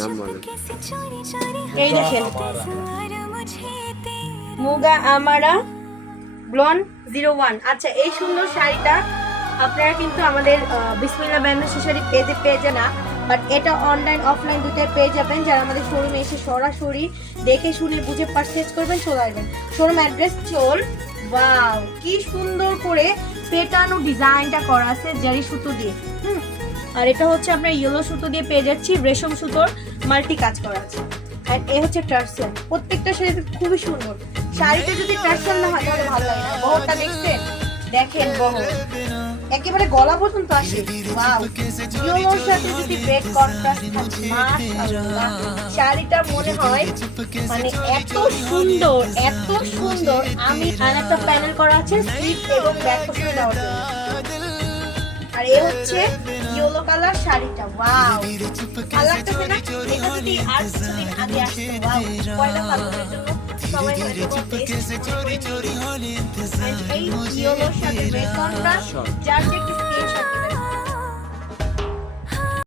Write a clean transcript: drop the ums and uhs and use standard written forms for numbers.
নাম বলেন। এই দেখেন মুগা আমারা ব্লন 01। আচ্ছা, এই সুন্দর শাড়িটা আপনারা কিন্তু আমাদের বিসমিল্লাহ ব্যানার্সি শাড়ি পেজে পেয়ে যান না, বাট এটা অনলাইন অফলাইন দুটোই পেয়ে যাবেন। যারা আমাদের শোরুমে এসে সরাসরি দেখে শুনে বুঝে পারচেজ করবেন চলে আসবেন। Showroom address Chola. ওয়াও, কি সুন্দর করে পেটানো ডিজাইনটা করা আছে জারি সুতো দিয়ে। আর এটা হচ্ছে আপনার ইয়েলো সুতো দিয়ে পেয়ে যাচ্ছি, রেশম সুতোর মাল্টি কাজ করা আছে। আর এ হচ্ছে টার্সেল, প্রত্যেকটা শাড়ি খুবই সুন্দর। শাড়িটা যদি টার্সেল না হয় তাহলে ভালো লাগে না। বহরটা দেখছেন, দেখেন বহর একেবারে গলা পর্যন্ত আসে। ওয়াও, ইয়েলোর সাথে যদি রেড কন্ট্রাস্ট থাকে, মাশাআল্লাহ, শাড়িটা মনে হয় মানে এত সুন্দর, এত সুন্দর। আমি আর একটা প্যানেল করা আছে স্লিপ এবং ব্যাক পকেটে দেওয়ার জন্য। আর এই হচ্ছে ইয়েলো কালার শাড়িটা। ওয়াও, কালারটা না, এটা যদি আর কিছুদিন আগে আসতো, ওয়াও, পয়লা ফাল্গুনের জন্য সবাই হয়তো এই ইয়েলোর সাথে রেড কন্ট্রাস্ট, যার যে